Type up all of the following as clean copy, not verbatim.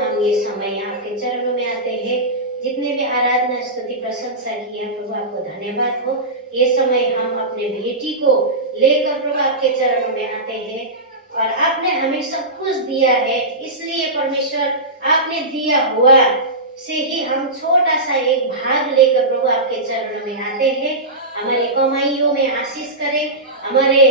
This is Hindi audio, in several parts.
हम ये समय आपके चरणों में आते हैं। जितने भी आराधना स्तुति प्रशंसा किया प्रभु, आपको धन्यवाद हो। ये समय हम अपने बेटी को लेकर प्रभु आपके चरणों में आते हैं और आपने हमें सब कुछ दिया है, इसलिए परमेश्वर आपने दिया हुआ से ही हम छोटा सा एक भाग लेकर प्रभु आपके चरणों में आते हैं। हमारे कमाइयों में आशीष करें, हमारे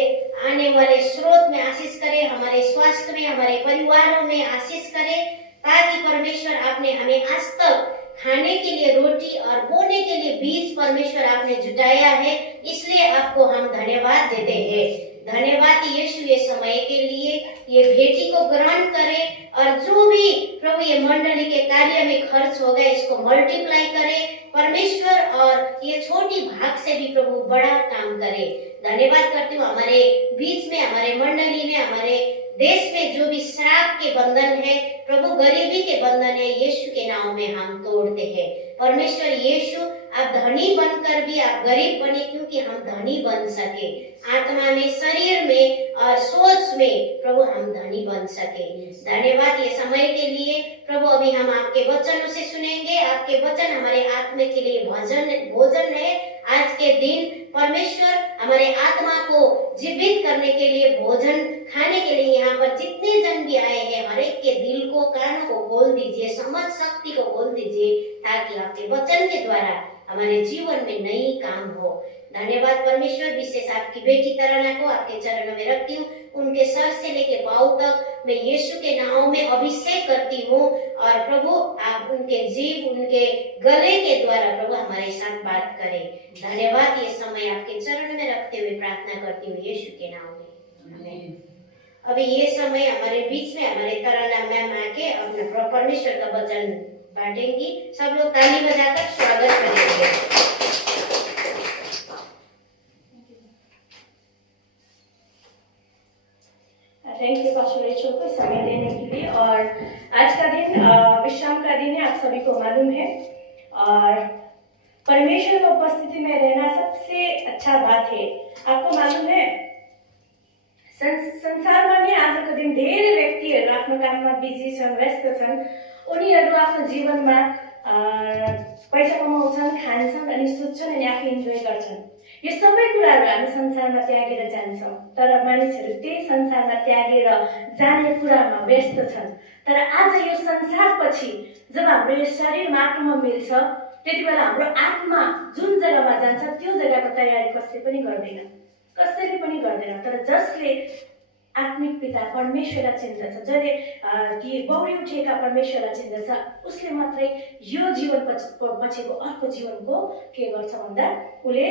आने वाले स्रोत में आशीष करें, हमारे स्वास्थ्य में, हमारे परिवारों में आशीष करें, ताकि परमेश्वर आपने हमें आज तक खाने के लिए रोटी और बोने के लिए बीज परमेश्वर आपने जुटाया है, इसलिए आपको हम धन्यवाद देते हैं। धन्यवाद यीशु ये समय के लिए, ये बेटी को ग्रहण करें और जो भी प्रभु ये मंडली के कार्य में खर्च होगा इसको मल्टीप्लाई करे परमेश्वर, और ये छोटी भाग से भी प्रभु बड़ा काम करे। धन्यवाद करती हूँ हमारे बीच में, हमारे मंडली में, हमारे देश में जो भी श्राप के बंधन है प्रभु, गरीबी के बंधन है, यीशु के नाम में हम तोड़ते हैं। परमेश्वर यीशु आप धनी बनकर भी आप गरीब बने, क्योंकि हम धनी बन सके आत्मा में, शरीर में और सोच में प्रभु हम धनी बन सके। धन्यवाद ये समय के लिए प्रभु। अभी हम आपके वचनों से सुनेंगे, आपके वचन हमारे आत्मा के लिए भोजन है। आज के दिन परमेश्वर हमारे आत्मा को जीवित करने के लिए भोजन खाने के लिए यहाँ पर जितने जन भी आए हैं, हर एक के दिल को, कानों को खोल दीजिए, समझ शक्ति को खोल दीजिए, ताकि आपके वचन के द्वारा हमारे जीवन में नई काम हो। धन्यवाद परमेश्वर। विशेष आपकी बेटी तराना को आपके चरणों में रखती हूँ, उनके सर से लेके पाँव तक मैं यीशु के नाम में अभिषेक करती हूँ, और प्रभु आप उनके जीव, उनके गले के द्वारा प्रभु हमारे साथ बात करें। धन्यवाद ये समय आपके चरणों में रखते हुए प्रार्थना करती हूँ यीशु के नाम में, आमीन। अभी ये समय हमारे बीच में हमारे तराना मैम आके अपना परमेश्वर का वचन बांटेंगी। सब लोग ताली बजाकर स्वागत करेंगे। थैंक यू पास्टर रेचल को समय देने के लिए। और आज का दिन विश्राम का दिन है, आप सभी को मालूम है, और परमेश्वर की उपस्थिति में रहना सबसे अच्छा बात है। आपको मालूम है संसारमा नै आजको दिन धेरै व्यक्तिहरू आफ्नो काममा बिजी छन्, व्यस्त छन्। उनीहरू आफ्नो जीवनमा पैसा कमाउँछन्, खान्छन् अनि सुत्छन् अनि आफै इन्जोय गर्छन्। यो सबै कुराहरू हामी संसारमा त्यागेर जान्छौँ, तर मानिसहरू त्यही संसारमा त्यागेर जाने कुरामा व्यस्त छन्। तर आज यो संसारपछि जब हाम्रो यो शरीरमा आत्मा मिल्छ, त्यति बेला हाम्रो आत्मा जुन जग्गामा जान्छ त्यो जग्गाको तयारी कसैले पनि गर्दैन, कसैले पनि गर्दैन। तर जसले आत्मिक पिता परमेश्वरलाई चिन्दछ, जसले कि बौडी उठेका परमेश्वरलाई चिन्दछ, उसले मात्रै यो जीवन पछिको अर्को जीवनको के गर्छ भन्दा उसले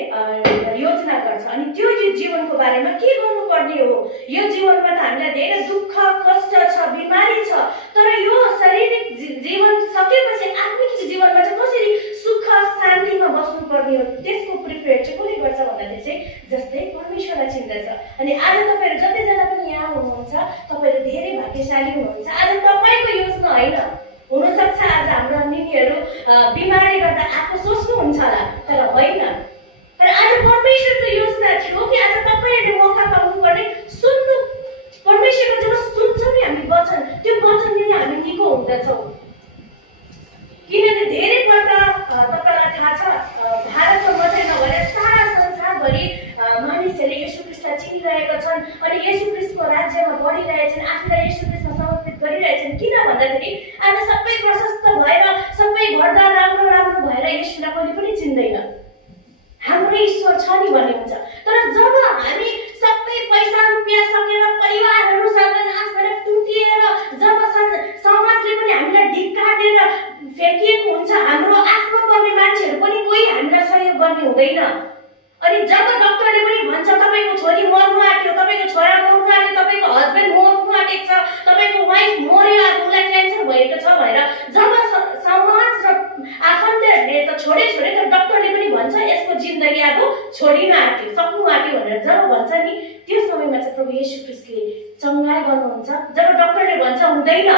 योजना गर्छ। अनि त्यो जीवनको बारेमा के गर्नुपर्ने हो। यो जीवनमा त हामीलाई धेरै दुःख कष्ट छ, बिमारी छ, तर यो शारीरिक जीवन सकेपछि आत्मिक जीवनमा चाहिँ कसरी सुख शान्तिमा बस्नुपर्ने हो, त्यसको प्रिपेयर चाहिँ कसले गर्छ भन्दाखेरि चाहिँ जस्तै परमेश्वरलाई चिन्दछ। अनि आज तपाईहरु जतिजना पनि यहाँ हुनुहुन्छ, तपाईहरु धेरै भाग्यशाली हुनुहुन्छ। आज तपाईको योजना होइन, हुनसक्छ आज हाम्रो निनीहरू बिमारी गर्दा आफू सोच्नुहुन्छ होला, तर होइन। तर आज परमेश्वरको योजना थियो कि आज तपाईहरुले मौका पाउनुपर्ने, सुन्नु। परमेश्वरको जब सुन्छौँ नि हामी वचन, त्यो वचनले नै हामी निको हुँदछौँ। किनभने धेरै पल्ट तपाईलाई थाहा छ, भारतमा मात्रै नभएर सारा संसारभरि मानिसहरूले येशू ख्रीष्टलाई चिनिरहेका छन् अनि येशू ख्रीष्टको राज्यमा बढिरहेछन्, आफूलाई येशू ख्रीष्टमा समर्पित गरिरहेछन्। किन भन्दाखेरि आज सबै प्रशस्त भएर, सबै घरदार राम्रो राम्रो भएर येशूलाई कहिले पनि चिन्दैन। हाम्रो ईश्वर छ नि भन्ने हुन्छ। तर जब हामी सबै पैसा रुपियाँ सकेर, परिवारहरू सर्वनाश भएर टुटिएर, जब समाजले पनि हामीलाई धिक्कारेर फ्याँकिएको हुन्छ, हाम्रो आफ्नो पर्ने मान्छेहरू पनि कोही हामीलाई सहयोग गर्ने हुँदैन। अनि जब डाक्टरले पनि भन्छ तपाईको छोरी मर्नु आँट्यो, तपाईको छोरा मर्नु आँट्यो, तपाईको हस्बेन्ड मर्नु आँटेको छ, तपाईको वाइफ मर्यो, उसलाई क्यान्सर भएको छ भनेर जब समाज र आफन्तहरूले त छोडे तर डाक्टरले पनि भन्छ यसको जिन्दगी अब छोडिन आँट्यो, सक्नु आँट्यो भनेर जब भन्छ नि, त्यो समयमा चाहिँ प्रभु येशू ख्रीष्टले चङ्गाई गर्नुहुन्छ। जब डाक्टरले भन्छ हुँदैन,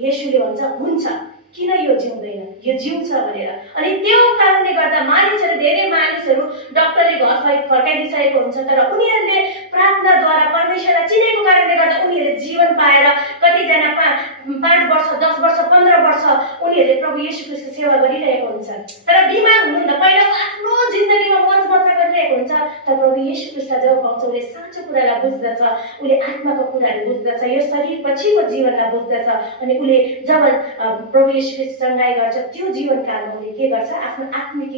येशूले भन्छ हुन्छ। किन यो जिउँदैन, यो जिउँछ भनेर। अनि त्यो कारणले गर्दा मानिसहरू, धेरै मानिसहरू डाक्टरले घर फर्काइदिसकेको हुन्छ, तर उनीहरूले प्रार्थनाद्वारा परमेश्वरलाई चिनेको कारणले गर्दा उनीहरूले जीवन पाएर, कतिजना 5 वर्ष, 10 वर्ष, 15 छ उनीहरूले प्रभु येशू ख्रीष्टको सेवा गरिरहेको हुन्छ। तर बिमार हुनुहुन्न, पहिला आफ्नो जिन्दगीमा मौज मजा गरिरहेको हुन्छ, तर प्रभु येशू ख्रीष्टलाई जब पाउँछ उसले साँचो कुरालाई बुझ्दछ, उसले आत्माको कुराहरू बुझ्दछ, यो शरीर पछिको जीवनलाई बुझ्दछ। अनि उसले जब प्रभु येशू ख्रीष्ट चङ्गाई गर्छ त्यो जीवनकालमा उसले के गर्छ, आफ्नो आत्मिक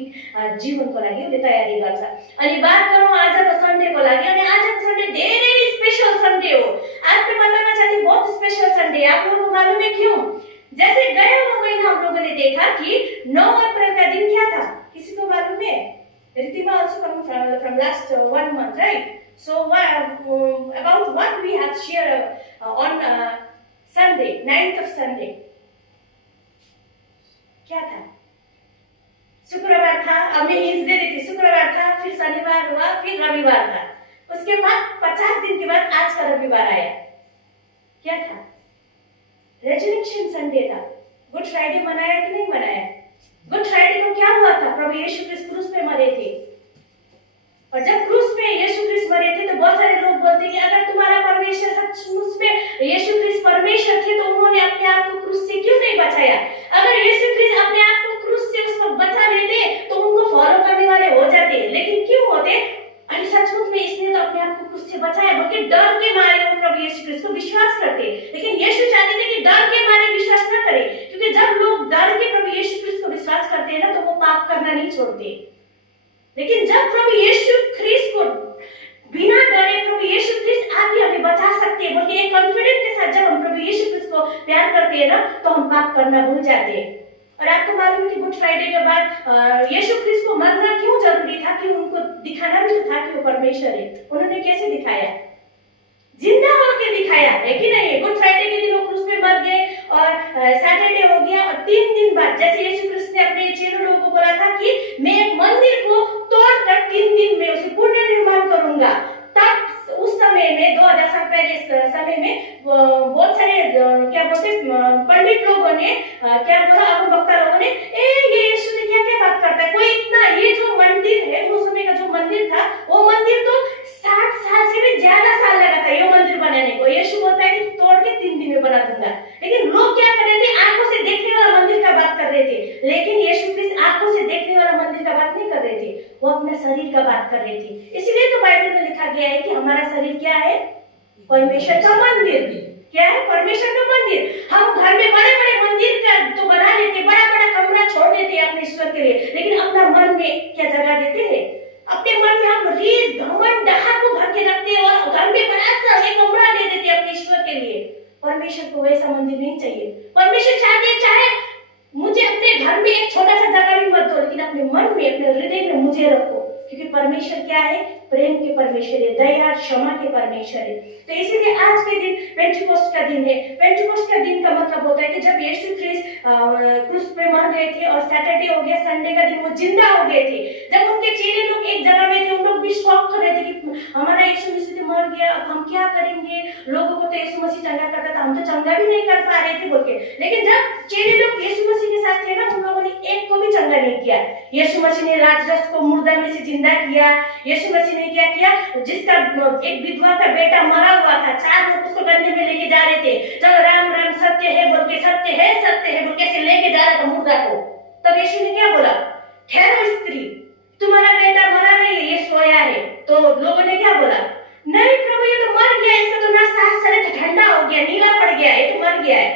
जीवनको लागि उसले तयारी गर्छ। अनि बात गरौँ आजको सन्डेको लागि, अनि आजको सन्डे धेरै स्पेशल सन्डे हो। आज मैं बताना चाहती हूँ बहुत स्पेशल संडे है। आप लोगों को मालूम है क्यों? जैसे गए हुए महीना हम लोगों ने देखा कि 9 अप्रैल का दिन क्या था, किसी को मालूम है? Ritima also come from last 1 month, right? So about what we have shared on Sunday, 9th of Sunday. क्या था? शुक्रवार था, हमने हिंस दे दी थी। शुक्रवार था, फिर शनिवार हुआ, फिर रविवार था। उसके बाद 50 दिन के बाद आज का रविवार आया। क्या था? रेजरेक्शन संडे था। गुड फ्राइडे मनाया कि नहीं मनाया? गुड फ्राइडे को क्या हुआ था? प्रभु यीशु क्रिस्त क्रूस पे मरे थे। और जब क्रूस पे यीशु क्रिस्त मरे थे तो बहुत सारे लोग बोलते हैं कि अगर तुम्हारा परमेश्वर सचमुच में यीशु क्रिस्त परमेश्वर थे तो उन्होंने अपने आप को क्रूस से क्यों नहीं बचाया? अगर यीशु क्रिस्त अपने आप को क्रूस से उसको बचा लेते तो उनको फॉलो करने वाले हो जाते, लेकिन क्यों होते? अरे सचमुच में इसने तो अपने आप को क्रूस से बचाया, बल्कि डर के मारे वो प्रभु यीशु क्रिस्त को विश्वास करते। लेकिन यीशु चाहते थे कि डर के मारे विश्वास न करें, क्योंकि जब लोग डर के प्रभु यीशु क्रिस्त को विश्वास करते हैं ना तो वो पाप करना नहीं छोड़ते। लेकिन जब प्रभु यीशु ख्रीस्त को बिना डरे प्रभु यीशु ख्रीस्त आप ही हमें बचा सकते हैं, बल्कि एक कॉन्फिडेंस के साथ जब हम प्रभु यीशु ख्रीस्त को प्यार करते हैं ना तो हम पाप करना भूल जाते हैं। और आपको मालूम है कि गुड फ्राइडे के बाद यीशु ख्रीस्त को मरना क्यों जरूरी था? कि उनको दिखाना भी तो था कि वो परमेश्वर है। उन्होंने कैसे दिखाया? जिंदा होकर दिखाया, है कि नहीं? गुड फ्राइडे के दिन वो क्रूस पे मर गए और सैटरडे हो गया और 3 दिन बाद जैसे यीशु ख्रीस्त ने अपने चेलों लोगों को बोला था कि मैं एक मंदिर को तोड़कर 3 दिन में उसे पुनर्निर्माण करूंगा, तब उस समय में 2000 साल पहले समय में बहुत सारे क्या बोलते पंडित लोगों ने क्या बोला, अबू बक्ता लोगों ने, ये यीशु ने क्या क्या बात करता है? कोई इतना, ये जो मंदिर है वो समय का जो मंदिर था वो मंदिर तो 60 साल से भी ज्यादा साल लगा था ये मंदिर बनाने को। यीशु बोलता है कि तोड़ के 3 दिन में बना दूंगा। लेकिन लोग क्या कर रहे थे? आंखों से देखने वाला मंदिर का बात कर रहे थे, लेकिन यीशु क्रिस्त आंखों से देखने वाला मंदिर का बात नहीं कर रहे थे, वो अपने शरीर का बात कर रहे थे। इसीलिए तो बाइबल में लिखा गया है कि हमारा शरीर क्या है? परमेश्वर का मंदिर। क्या है? परमेश्वर का मंदिर। हम घर में बड़े बड़े मंदिर का तो बना लेते, बड़ा बड़ा कमरा छोड़ देते अपने ईश्वर के लिए, लेकिन अपना मन में क्या जगह देते हैं? अपने मन में हम रीस घमंड डहार को भर के रखते हैं और घर में बड़ा सा एक कमरा दे देते अपने ईश्वर के लिए। परमेश्वर को वैसा मंदिर नहीं चाहिए। परमेश्वर चाहते चाहे मुझे अपने घर में एक छोटा सा जगह भी मत दो, लेकिन अपने मन में, अपने हृदय में मुझे रखो, क्योंकि परमेश्वर क्या है? प्रेम के परमेश्वर है, दया क्षमा के परमेश्वर है। तो इसीलिए आज के दिन पेंटिकोस्ट का दिन है। पेंटिकोस्ट का दिन का मतलब होता है कि जब यीशु ख्रीस्त क्रूस पे मर गए थे और सैटरडे हो गया, संडे का दिन वो जिंदा हो गए थे। जब उनके चेले लोग एक जगह में थे, उन लोग भी शॉक कर रहे थे कि हमारा यीशु मसीह मर गया, अब हम क्या करेंगे? लोगों को तो यीशु मसीह चंगा करता था, हम तो चंगा भी नहीं कर पा रहे थे बोल के। लेकिन जब चेले लोग यीशु मसीह के साथ थे ना, उन लोगों ने एक को भी चंगा नहीं किया। यीशु मसीह ने लाजरस को मुर्दा में से जिंदा किया। यीशु मसीह ने क्या किया? जिसका एक विधवा का बेटा मरा हुआ था, 4 लोग उसको कंधे में लेके जा रहे थे, चलो राम राम सत्य है बोल के, सत्य है बोल के ऐसे लेके जा रहा था मुर्दा को। तब यीशु ने क्या बोला? ठहरो स्त्री, तुम्हारा बेटा मरा नहीं है, ये सोया है। तो लोगों ने क्या बोला? नहीं प्रभु, ये तो मर गया, इसका तो ना सांस चले, ठंडा हो गया, नीला पड़ गया, ये तो मर गया है।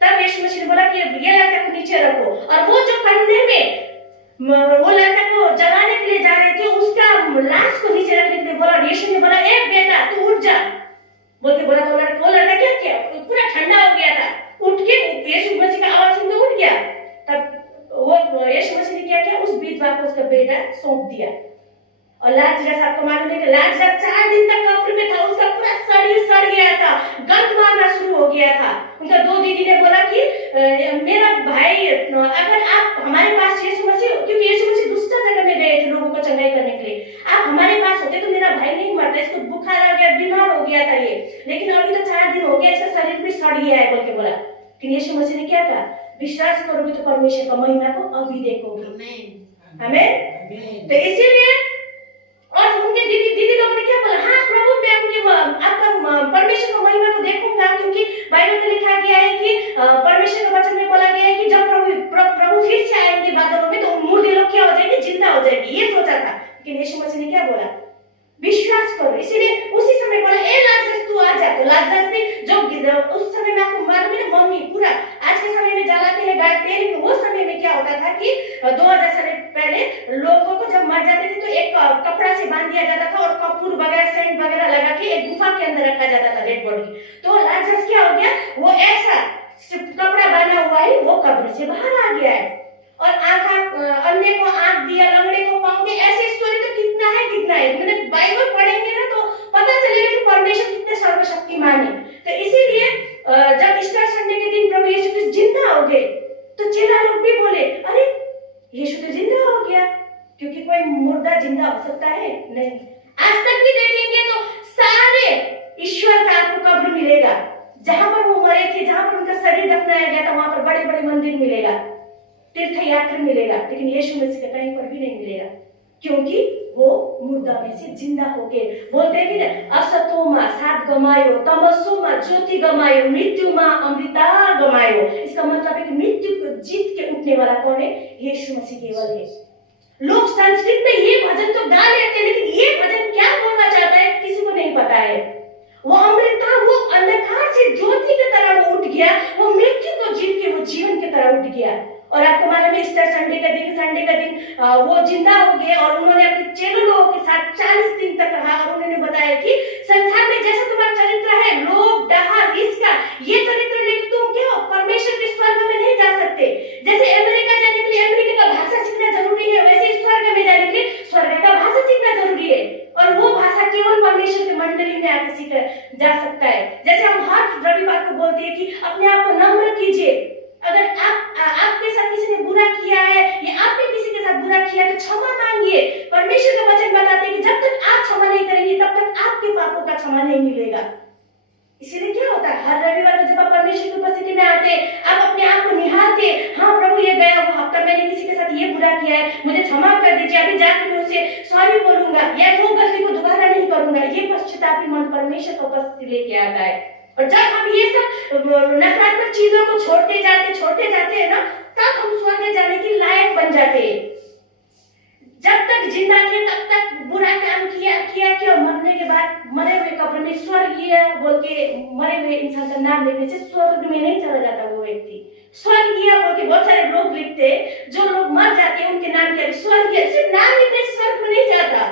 तब यीशु मसीह ने बोला कि ये लड़का को नीचे रखो, और वो जो कंधे में वो लड़का को जलाने के लिए जा रहे थे उसका लाश को नीचे रखने के लिए बोला। यीशु ने बोला, ए बेटा तू उठ जा बोल के बोला। तो वो लड़का क्या किया? पूरा ठंडा हो गया था, उठ के यीशु मसीह का आवाज सुन के उठ गया। तब वो यीशु मसीह ने क्या किया? उस विधवा को उसका बेटा सौंप दिया। और लाजरस, आपको मालूम है कि लाजरस 4 दिन तक कब्र में था, उसका पूरा शरीर सड़ गया था, गंध मारना शुरू हो गया था। उनका 2 दीदी ने बोला कि मेरा भाई, अगर आप हमारे पास यीशु मसीह, क्योंकि यीशु मसीह दूसरा जगह में गए थे लोगों को चंगाई करने के लिए, आप हमारे पास होते तो मेरा भाई नहीं मरता, इसको बुखार आ गया, बीमार हो गया था ये, लेकिन अभी तो 4 दिन हो गया, इसका शरीर भी सड़ गया है बोल के बोला। लेकिन यीशु मसीह ने क्या कहा? विश्वास करोगे तो परमेश्वर का महिमा को अभी देखोगे। आमीन। तो इसीलिए और उनके दीदी लोगों ने क्या बोला? हाँ प्रभु, मैं उनके आपका परमेश्वर का महिमा को देखूंगा, क्योंकि बाइबल में लिखा गया है कि परमेश्वर के वचन में बोला गया है कि जिंदा हो जाएगी, ये सोचा था। लेकिन यीशु मसीह ने क्या बोला? विश्वास करो। इसीलिए उसी समय बोला, ए लाजरस तू आ जा। तो लाजरस ने जो उस समय में आपको मालूम है ना, मम्मी पूरा आज के समय में जलाते हैं गाड़ते हैं, लेकिन वो समय में क्या होता था कि 2000 साल पहले लोगों को जब मर जाते थे तो एक कपड़ा से बांध दिया जाता था और कपूर वगैरह सेंट वगैरह लगा के एक गुफा के अंदर रखा जाता था डेड बॉडी। तो लाजरस क्या हो गया? वो ऐसा कपड़ा बना हुआ है, वो कब्र से बाहर आ गया है। और अंधे को आंख दिया, लंगड़े को पाँव दिया। ऐसे स्टोरी तो कितना है। मैंने बाइबल पढ़ेंगे ना तो पता चलेगा कि परमेश्वर कितने सर्वशक्तिमान है। तो इसीलिए जब ईस्टर संडे के दिन प्रभु यीशु क्रिस्ट जिंदा हो गए तो चेला लोग भी बोले, अरे यीशु तो जिंदा हो गया, क्योंकि कोई मुर्दा जिंदा हो सकता है? नहीं। आज तक भी देखेंगे तो सारे ईश्वर का आपको कब्र मिलेगा। जहां पर वो मरे थे, जहां पर उनका शरीर दफनाया गया था, वहां पर बड़े बड़े मंदिर मिलेगा, तीर्थ यात्रा मिलेगा, लेकिन यीशु मसीह का कहीं पर भी नहीं मिलेगा, क्योंकि वो मुर्दा में से जिंदा हो गए। बोलते हैं कि ना, असतोमा साथ गमायो, तमसोमा ज्योति गमायो, मृत्युमा अमृता गमायो। इसका मतलब है कि मृत्यु को जीत के उठने वाला कौन है? यीशु मसीह केवल है। लोग संस्कृत में ये भजन तो गा लेते हैं, लेकिन ये भजन क्या बोलना चाहता है किसी को नहीं पता है। वो अमृता, वो अंधकार से ज्योति की तरह वो उठ गया, वो मृत्यु को जीत के वो जीवन की तरह उठ गया। और आपको मालूम है ईस्टर संडे का दिन वो जिंदा हो गए और उन्होंने अपने चेलों लोगों के साथ 40 दिन तक रहा और उन्होंने बताया कि संसार में जैसा तुम्हारा चरित्र है, लोभ, डहा, रिश्ता, ये चरित्र लेकर तुम क्या हो? परमेश्वर के स्वर्ग में नहीं जा सकते। जैसे अमेरिका जाने के लिए अमेरिका का भाषा सीखना जरूरी है, वैसे स्वर्ग में जाने के लिए स्वर्ग का भाषा सीखना जरूरी है। और वो भाषा केवल परमेश्वर की मंडली में आकर सीखा जा सकता है। जैसे हम हर रविवार को बोलते हैं कि अपने आप को नम्र कीजिए। अगर आपके साथ किसी ने बुरा किया है या आपने किसी के साथ बुरा किया है तो क्षमा मांगिए। परमेश्वर का वचन बताते हैं कि जब तक आप क्षमा नहीं करेंगे तब तक आपके पापों का क्षमा नहीं मिलेगा। इसीलिए क्या होता है, हर रविवार को जब आप परमेश्वर की उपस्थिति में आते, आप अपने आप को निहारते, हाँ प्रभु ये गया वो हफ्ता मैंने किसी के साथ ये बुरा किया है, मुझे क्षमा कर दीजिए, अभी जाकर मैं उसे सॉरी बोलूंगा या वो गलती को दोबारा नहीं करूंगा। ये पश्चातापी मन परमेश्वर की उपस्थिति लेके आता है। और जब हम ये सब नकारात्मक चीजों को छोड़ते जाते हैं ना, तब हम स्वर्ग जाने के लायक बन जाते हैं। जब तक जिंदा थे तब तक बुरा काम किया, मरने के बाद मरे हुए कब्र में स्वर्गीय बोल के मरे हुए इंसान का नाम लेने से स्वर्ग में नहीं चला जाता वो व्यक्ति। स्वर्गीय बोल के बहुत सारे लोग लिखते, जो लोग मर जाते हैं उनके नाम के स्वर्गीय, सिर्फ नाम लिखने से स्वर्ग में नहीं जाता,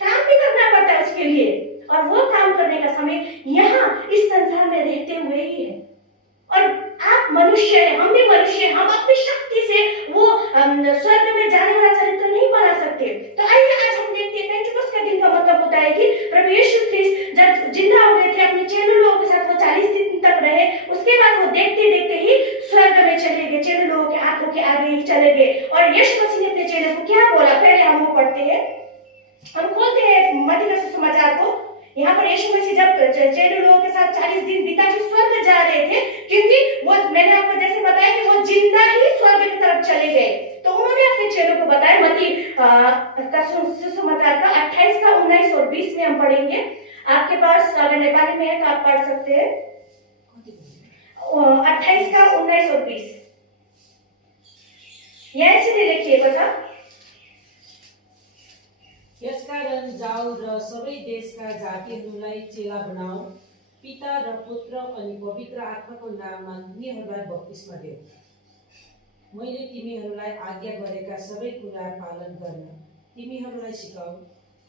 काम भी करना पड़ता है उसके लिए। और वो काम करने का समय यहाँ इस संसार में रहते हुए ही है। और आप मनुष्य हैं, हम भी मनुष्य हैं, हम अपनी शक्ति से वो स्वर्ग में जाने वाला चरित्र नहीं बना सकते। तो आइए आज हम देखते हैं पेंटेकोस्ट का दिन का मतलब होता है कि प्रभु यीशु ख्रिस्त जब जिंदा हो गए थे, अपने चेलों लोगों के साथ वो 40 दिन तक रहे, उसके बाद वो देखते देखते ही स्वर्ग में चले गए, चेलों लोगों के आंखों के आगे ही चले गए। और यीशु मसीह ने अपने चेलों को क्या बोला, पहले हम वो पढ़ते हैं, हम खोलते हैं मत्ती का सुसमाचार को। यहाँ पर यीशु मसीह जब चेलों लोगों के साथ 40 दिन बिता के स्वर्ग जा रहे थे, क्योंकि वो मैंने आपको जैसे बताया कि वो जिंदा ही स्वर्ग की तरफ चले गए, तो उन्होंने अपने चेलों को बताया। मत्ती का सुसमाचार का 28 का 19 और 20 में हम पढ़ेंगे। आपके पास अगर नेपाली में है तो आप पढ़ सकते हैं। 28 का 19 और 20 यहाँ से लेखिएको छ। यसकारण जाऊ र सबै देशका जातिहरूलाई चेला बनाऊ, पिता र पुत्र अनि पवित्र आत्माको नाममा तिनीहरूलाई बप्तिस्मा देऊ। मैले तिमीहरूलाई आज्ञा गरेका सबै कुरा पालन गर्न तिमीहरूलाई सिकाऊ।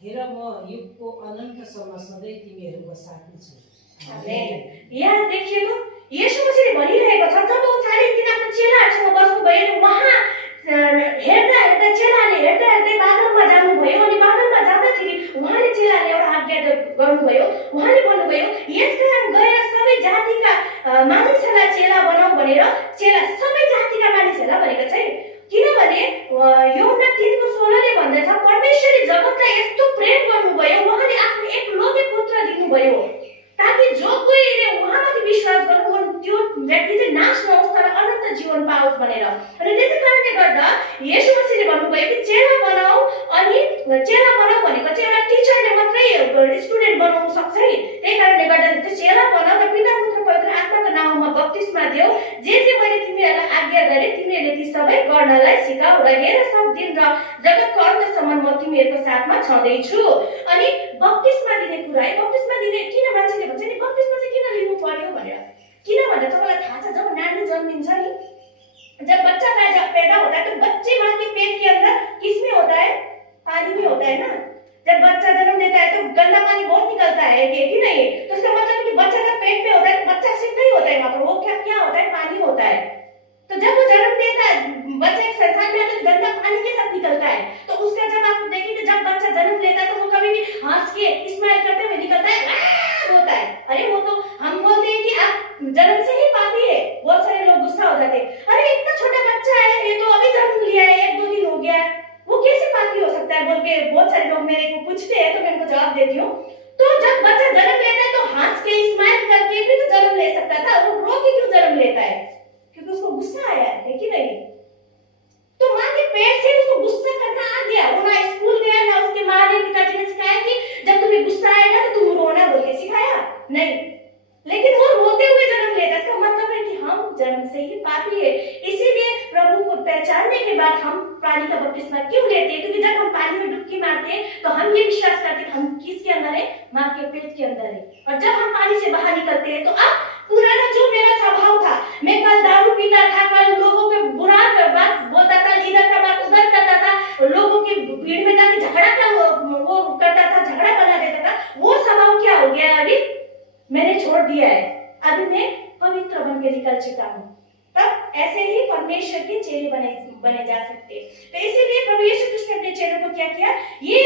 हेर म युगको अनन्तसम्म सधैँ तिमीहरूको साथमा छु। आमेन। यहाँ देखिए तो यीशु मसीहले भनिरहेको छ, जब वो 40 दिन आफ्नो चेलाहरूसँग बस्नुभयो, उहाँ हेर्दा चेलाले हेर्दै बादलमा जानुभयो अनि बादलमा जाँदाखेरि उहाँले चेलाले एउटा आज्ञा गर्नुभयो। उहाँले भन्नुभयो, यसकारण गएर सबै जातिका मानिसहरूलाई चेला बनाऊ भनेर। चेला सबै जातिका मानिसहरूलाई भनेको चाहिँ, किनभने यूहन्ना 3:16 ले भन्दछ, परमेश्वरले जगतलाई यस्तो प्रेम गर्नुभयो, उहाँले आफ्नो एकलौटे पुत्र दिनुभयो ताकि जो कोहीले उहाँमाथि विश्वास गर्छ त्यो व्यक्ति चाहिँ नाश नहोस् तर अनन्त जीवन पाओस् भनेर। अनि त्यसै कारणले गर्दा यीशु मसीहले भन्नुभयो कि चेला बनाऊ। अनि चेला बनाऊ भनेको चाहिँ एउटा टिचरले मात्रै स्टुडेन्ट बनाउन सक्छ है। त्यही कारणले गर्दा चाहिँ चेला बनाऊ र पिता पुत्र पवित्र आत्माको नाममा बप्तिस्मा देऊ। जे मैले तिमीहरूलाई आज्ञा गरे तिमीहरूले ती सबै गर्नलाई सिकाऊ र हेर सब दिन र जगतको अन्तसम्म म तिमीहरूको साथमा छँदैछु। अनि बप्तिस्मा दिने कुरा है, बप्तिस्मा दिने किन मान्छेले भन्छ नि बप्तिस्मा चाहिँ किन लिनु पर्यो भनेर, किन भन्दा तपाईँलाई थाहा छ जब नानी जन्मिन्छ नि, जब बच्चा पैदा होता है तो बच्चे माँ के पेट के अंदर किसमें होता है, पानी में होता है ना। जब बच्चा जन्म देता है तो गंदा पानी बहुत निकलता है कि नहीं, तो इसका मतलब है कि बच्चा जब पेट में होता है तो बच्चा सिर्फ नहीं होता है वहां पर, वो क्या क्या होता है, पानी होता है। तो जब वो जन्म देता है बच्चा एक संसार में आता है तो गंदा पानी के साथ निकलता है। तो उसका जब आप देखेंगे जब बच्चा जन्म लेता है तो वो कभी भी हंस के स्माइल करते हुए निकलता है, होता है। अरे वो तो हम बोलते हैं कि आप जन्म से ही पापी है, बहुत सारे लोग गुस्सा हो जाते हैं, अरे इतना छोटा बच्चा है ये तो अभी जन्म लिया है, 1-2 दिन हो गया है, वो कैसे पापी हो सकता है बोल के बहुत सारे लोग मेरे को पूछते हैं, तो मैं उनको जवाब देती हूँ। तो जब बच्चा जन्म लेता है तो हंस के स्माइल करके भी तो जन्म ले सकता था, वो रो के क्यों जन्म लेता है, क्योंकि उसको गुस्सा आया है कि नहीं। तो माँ के पेट से उसको गुस्सा करना आ गया, वो ना स्कूल गया ना उसके माँ ने पिताजी ने सिखाया कि जब तुम्हें गुस्सा आएगा तो तुम रोना बोल के सिखाया नहीं, लेकिन वो रोते हुए जन्म लेता। इसका मतलब है कि हम जन्म से ही पापी है। इसीलिए प्रभु को पहचानने के बाद हम पानी का बपतिस्मा क्यों लेते हैं, क्योंकि जब हम पानी में डुबकी मारते हैं तो हम ये विश्वास करते हैं हम किसके अंदर है, माँ के पेट के अंदर है। और जब हम पानी से बाहर निकलते हैं तो अब पुराना जो मेरा स्वभाव था, मैं कल दारू पीता था, कल लोगों के बुरा बात बोलता था, इधर का बात उधर करता था, लोगों की भीड़ में जाके झगड़ा का वो करता था, झगड़ा बना देता था, वो स्वभाव क्या हो गया है, अभी मैंने छोड़ दिया है, अभी मैं पवित्र बन के निकल चुका हूँ। तब ऐसे ही परमेश्वर के चेले बने जा सकते। तो इसीलिए प्रभु यीशु कृष्ण ने अपने चेलों को क्या किया, ये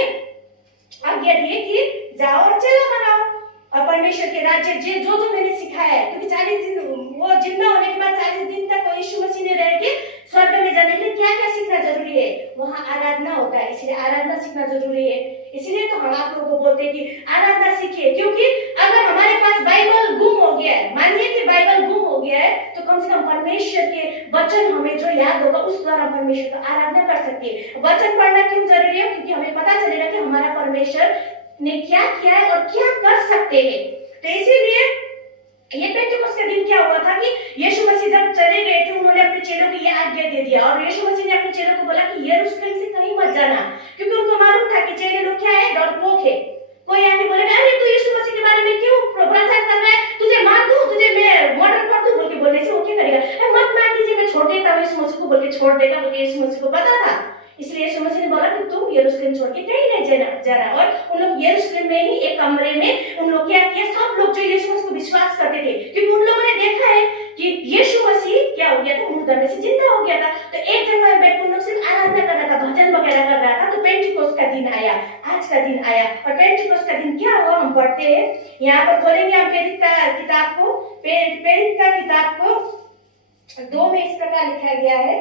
आज्ञा दिए कि जाओ और चेला बनाओ और परमेश्वर के राज्य जो जो मैंने सिखाया है, क्योंकि 40 दिन वो जिंदा होने के बाद 40 दिन तक यीशु मसीह ने रह के स्वर्ग में जाने के लिए क्या क्या सीखना जरूरी है, वहाँ आराधना होता है, इसलिए आराधना सीखना जरूरी है। इसीलिए तो हम आप लोगों को बोलते हैं कि आराधना सीखिए, क्योंकि अगर हमारे पास बाइबल गुम हो गया है, मानिए कि बाइबल गुम हो गया है, तो कम से कम परमेश्वर के वचन हमें जो याद होगा उस द्वारा परमेश्वर का आराधना कर सकते हैं। वचन पढ़ना क्यों जरूरी है, क्योंकि हमें पता चलेगा कि हमारा परमेश्वर ने क्या किया है और क्या कर सकते हैं। तो इसीलिए ये पेंटेकोस्त का दिन क्या हुआ था कि यीशु मसीह जब चले गए थे, उन्होंने अपने चेलों को ये आज्ञा दे दिया और यीशु मसीह ने अपने चेलों को बोला कि यरूशलेम से कहीं मत जाना, क्योंकि उनको मालूम था कि चेले लोग क्या है, डरपोक है। कोई आके बोलेगा अरे तू यीशु मसीह के बारे में क्यों प्रचार कर रहा है, तुझे मार दूं, तुझे मैं मर्डर कर दूं बोल के बोलने से वो क्या करेगा, मत मार दीजिए मैं छोड़ देता हूँ यीशु मसीह को बोल के छोड़ देगा, बोल के यीशु मसीह को पता था। इसलिए यीशु मसीह ने बोला कि तुम यरूशलेम छोड़ के कहीं नहीं जाना। और उन लोग यरूशलेम में ही एक कमरे में उन लोग क्या किया, सब लोग जो यीशु मसीह को विश्वास करते थे, क्योंकि उन लोगों ने देखा है कि यीशु मसीह क्या हो गया था, मुर्दा में से जिंदा हो गया था। तो एक जगह में बैठ उन लोग सिर्फ आराधना कर रहा था, भजन वगैरह कर रहा था। तो पेंटेकोस्त का दिन आया, आज का दिन आया, और पेंटेकोस्त का दिन क्या हुआ हम पढ़ते हैं, यहाँ पर खोलेंगे हम प्रेरित का किताब को, प्रेरित का किताब को 2 में इस प्रकार लिखा गया है।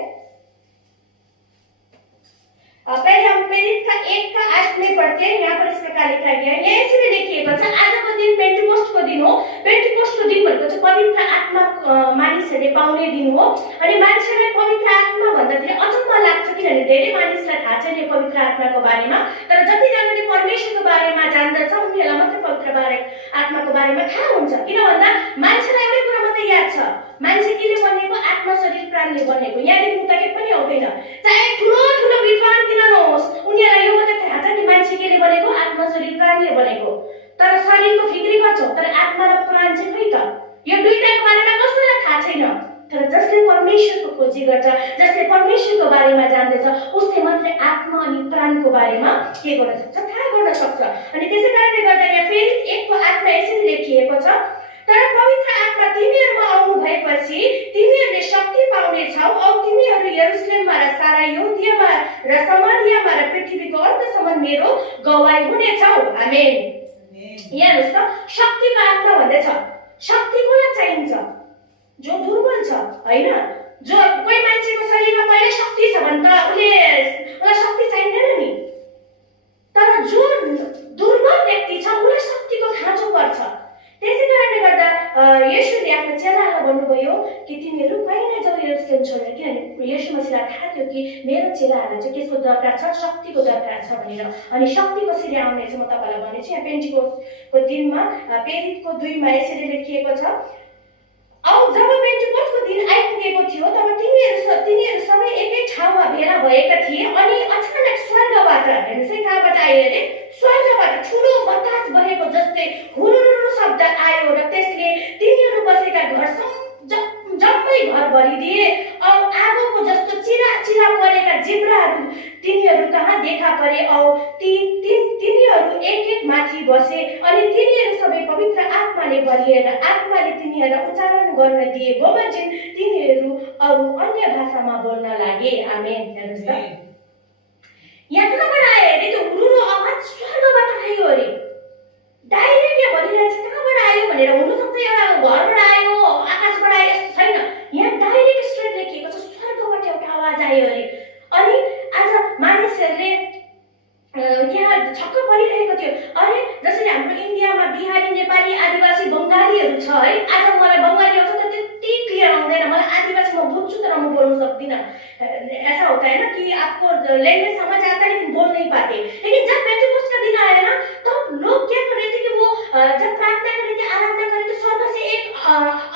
पहले हम प्रेरित का 1 का 8 में पढ़ते हैं, यहाँ पर इस प्रकार लिखा गया है। ये इसलिए देखिए बच्चा, आजको दिन पेन्टेकोस्ट को दिन हो। पेन्टेकोस्ट को दिन भनेको चाहिँ पवित्र आत्मा मानिसहरूले पाउने दिन हो। अनि मानिसहरूलाई पवित्र आत्मा भन्दाखेरि अचम्म लाग्छ, किनभने धेरै मानिसलाई थाहा छैन यो पवित्र आत्माको बारेमा, तर जतिजनाले परमेश्वरको बारेमा जान्दछ उनीहरूलाई मात्र पवित्र आत्माको बारेमा थाहा हुन्छ। किन भन्दा मान्छेलाई एउटै कुरा मात्रै याद छ, मान्छे केले बनेको, आत्मा शरीर प्राणले बनेको। यहाँदेखि उता के पनि आउँदैन, चाहे ठुलो ठुलो विद्वान किन नहोस्, उनीहरूलाई यो मात्रै थाहा छ कि मान्छे केले बनेको, आत्मा शरीर प्राणले बनेको। तर शरीरको फिक्री गर्छौँ, तर आत्मा र प्राण चाहिँ खै त, यो दुईटाको बारेमा कसैलाई थाहा छैन। तर जसले परमेश्वरको खोजी गर्छ, जसले परमेश्वरको बारेमा जान्दछ, उसले मात्रै आत्मा अनि प्राणको बारेमा के गर्न सक्छ, थाहा गर्न सक्छ। अनि त्यसै कारणले गर्दा यहाँ प्रेरित 1 को 8 मा यसरी लेखिएको छ, तर पवित्र आत्मा तिमीहरूमा आउनु भएपछि तिमीहरूले शक्ति पाउनेछौ औ तिमीहरू यरुशलेममा र सारा यहुदियामा र समारियामा र पृथ्वीको अन्तसम्म मेरो गवाही हुनेछौ। आमेन। यहाँ हेर्नुस् त, शक्तिको आत्मा भन्दैछ। शक्ति कसलाई चाहिन्छ? जो दुर्बल छ, हैन? जो कोही मान्छेको शरीरमा पहिले शक्ति छ भने त उसलाई शक्ति चाहिँदैन नि, तर जो दुर्बल व्यक्ति छ उसलाई शक्तिको खाँचो पर्छ। त्यसै कारणले गर्दा येशूले आफ्नो चेलाहरूलाई भन्नुभयो कि तिमीहरू कहीँ नजाऊ यरुशलेम छोडेर, किनभने येशू मसीहलाई थाहा थियो कि मेरो चेलाहरूलाई चाहिँ केको दरकार छ, शक्तिको दरकार छ भनेर। अनि शक्ति कसरी आउनेछ म तपाईँलाई भनेछु। यहाँ पेन्टेकोस्तको दिनमा प्रेरितको 2 मा यसरी लेखिएको छ, औ जब पेन्टेकोस्तको दिन आइपुगेको थियो तब तिनीहरू सबै भएका थिए अनि अचानक स्वर्गबाट हेर्नुहोस् है कहाँबाट आयो अरे स्वर्गबाट ठुलो बतास बहेको जस्तै हुरुरु शब्द आयो र त्यसले तिनीहरू बसेका घर जम्मै घर भरिदिए औ आगोको जस्तो चिरा चिरा परेका जिब्राहरू तिनीहरू कहाँ देखा परे औ तिनीहरू एक एक माथि बसे अनि तिनीहरू सबै पवित्र आत्माले भरिएर आत्माले तिनीहरूलाई उच्चारण गर्न दिए बमोजिम तिनीहरू अरू अन्य भाषामा बोल्न लागे आमेन। हेर्नुहोस् त यहाँ कहाँबाट आयो अरे त्यो हुरुरु आवाज स्वर्गबाट आयो अरे डाइरेक्ट यहाँ भनिरहेछ कहाँबाट आयो भनेर हुनसक्छ एउटा घरबाट आयो आकाशबाट आयो यस्तो छैन यहाँ डाइरेक्ट स्ट्रेट लेखिएको छ स्वर्गबाट एउटा आवाज आयो अरे अनि आज मानिसहरूले त्यहाँ छक्क परिरहेको थियो अरे जसरी हाम्रो इन्डियामा बिहारी नेपाली आदिवासी बङ्गालीहरू छ है आज मलाई बङ्गाली आउँछ तर त्यति क्लियर आउँदैन मलाई आदिवासी म बुझ्छु तर म बोल्न सक्दिनँ ऐसा होता है ना कि आपको लैंग्वेज समझ आता है लेकिन बोल नहीं पाते लेकिन जब पेंटेकोस्ट का दिन आया ना तो लोग क्या कर रहे थे कि वो जब प्रार्थना कर रहे थे आराधना कर रहे थे स्वर्ग से एक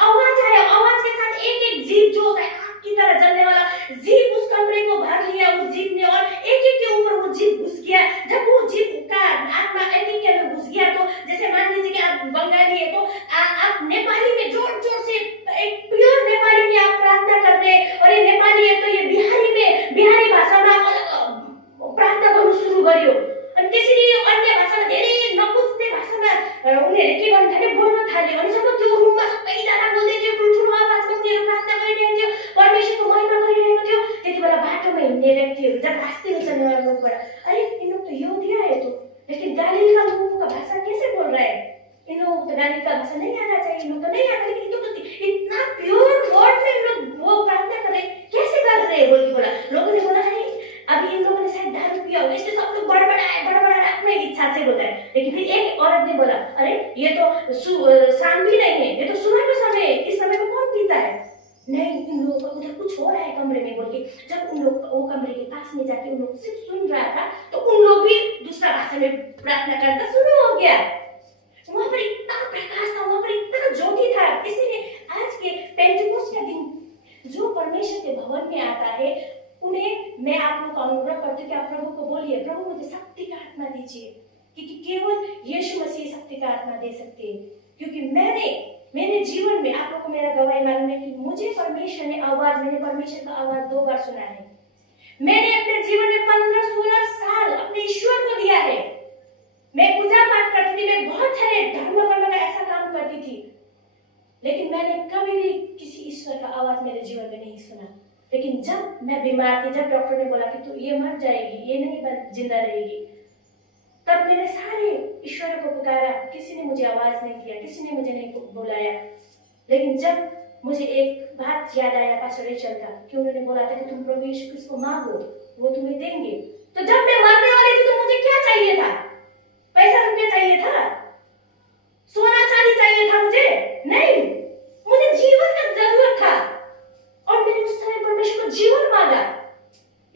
आवाज आया आवाज के साथ एक एक जीव जो होता है आग की तरह जलने वाला जीव उस कमरे को भर लिया उस जीव ने और एक एक के ऊपर वो जीव घुस गया जब वो जीव का आत्मा एक एक के अंदर घुस गया तो जैसे मान लीजिए कि आप बंगाली है तो आप नेपाली में जोर जोर से एक प्योर नेपाली में आप प्रार्थना कर रहे हैं और ये नेपाली है तो ये बिहारी भाषामा प्रार्थना गर्नु सुरु गर्यो अनि त्यसरी अन्य भाषामा धेरै नबुझ्ने भाषामा उनीहरूले के गर्न थाले बोल्न थाले अनि जब त्यो रुममा सबैजना बोल्दै थियो ठुल्ठुलो आवाजमा उनीहरू प्रार्थना गरिरहेको थियो परमेश्वरको महिमा गरिरहेको थियो त्यतिबेला बाटोमा हिँड्ने व्यक्तिहरू जब रास्ते में चलने वाले लोग अरे इन लोग तो यहूदिया है तो लेकिन गालील का लोगों का भाषा कैसे बोल रहा है इन लोगों को गालील का भाषा नहीं आना चाहिए इन लोग तो नहीं आता लेकिन इतना प्योर वर्ड में इन लोग वो प्रार्थना कर रहे कैसे कर रहे हैं बोल के बोला लोगों ने बोला अरे अभी इन लोगों ने शायद दारू पिया होगा इसलिए सब लोग बड़ा अपने इच्छा से बोलता है लेकिन फिर एक औरत ने बोला अरे ये तो शाम भी नहीं है ये तो सुबह का समय है इस समय में कौन पीता है नहीं इन लोगों को उधर कुछ हो रहा है कमरे में बोल के जब उन लोग वो कमरे के पास में जाके उन लोग सिर्फ सुन रहा था तो उन लोग भी दूसरा भाषा में प्रार्थना करता शुरू हो गया वहां पर इतना प्रकाश था वहां पर इतना ज्योति था इसीलिए आज के पेंटेकोस्ट का दिन जो परमेश्वर के भवन में आता है उन्हें मैं आप लोगों का अनुरोध करती हूँ कि आप प्रभु को बोलिए प्रभु मुझे शक्ति का आत्मा दीजिए क्योंकि केवल यीशु मसीह शक्ति का आत्मा दे सकते हैं क्योंकि मैंने जीवन में आप लोगों को मेरा गवाही मालूम है कि मुझे मैंने परमेश्वर का आवाज 2 बार सुना है मैंने अपने जीवन में 15-16 साल अपने ईश्वर को दिया है मैं पूजा पाठ करती थी मैं बहुत सारे धर्म कर्म का ऐसा काम करती थी लेकिन मैंने कभी भी किसी ईश्वर का आवाज मेरे जीवन में नहीं सुना लेकिन जब मैं बीमार थी जब डॉक्टर ने बोला कि तू ये मर जाएगी ये नहीं जिंदा रहेगी तब मैंने सारे ईश्वर को पुकारा किसी ने मुझे आवाज नहीं दिया किसी ने मुझे नहीं बुलाया लेकिन जब मुझे एक बात याद आया पास्टर रिचल का कि उन्होंने बोला था कि तुम प्रभु यीशु क्रिस्ट को मांगो वो तुम्हें देंगे तो जब मैं मरने वाली थी तो मुझे क्या चाहिए था पैसा रुपया चाहिए था सोना चांदी चाहिए था मुझे नहीं मुझे जीवन का जरूरत था और मैंने उस समय परमेश्वर को जीवन मांगा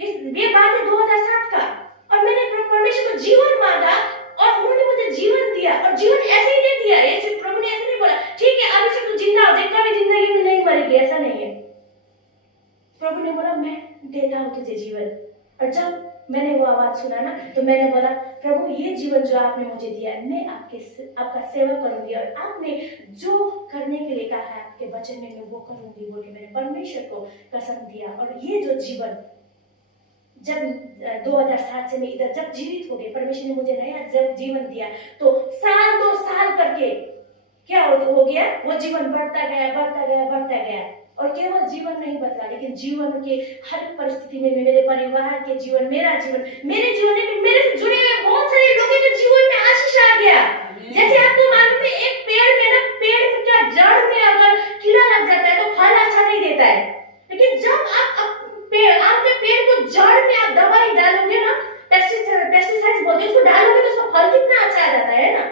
ये बात है 2007 का और मैंने परमेश्वर को जीवन मांगा और उन्होंने मुझे जीवन दिया और जीवन ऐसे ही नहीं दिया ये प्रभु ने ऐसे नहीं बोला ठीक है अभी से तू जिंदा हो जाए कभी जिंदगी में नहीं मरेगी ऐसा नहीं है प्रभु ने बोला मैं देता हूँ तुझे जीवन और जब मैंने वो आवाज सुना ना तो मैंने बोला प्रभु ये जीवन जो आपने मुझे दिया है मैं आपका सेवा करूंगी और आपने जो करने के लिए कहा है आपके वचन में मैं वो करूंगी बोल के मैंने परमेश्वर को कसम दिया और ये जो जीवन जब 2007 से मैं इधर जब जीवित हो गई परमेश्वर ने मुझे नया जीवन दिया तो साल 2 साल करके क्या हो गया वो जीवन बढ़ता गया और केवल जीवन नहीं बदला लेकिन जीवन के हर परिस्थिति में मेरे परिवार के जीवन मेरे जीवन में मेरे से जुड़े हुए बहुत सारे लोगों के जीवन में आशीष आ गया जैसे आपको मालूम है एक पेड़ में क्या जड़ में अगर कीड़ा लग जाता है तो फल अच्छा नहीं देता है लेकिन जब आपके पेड़ को जड़ में आप दवाई डालोगे ना पेस्टिसाइड्स बोलते हैं उसको डालोगे तो उसका फल कितना अच्छा आ जाता है ना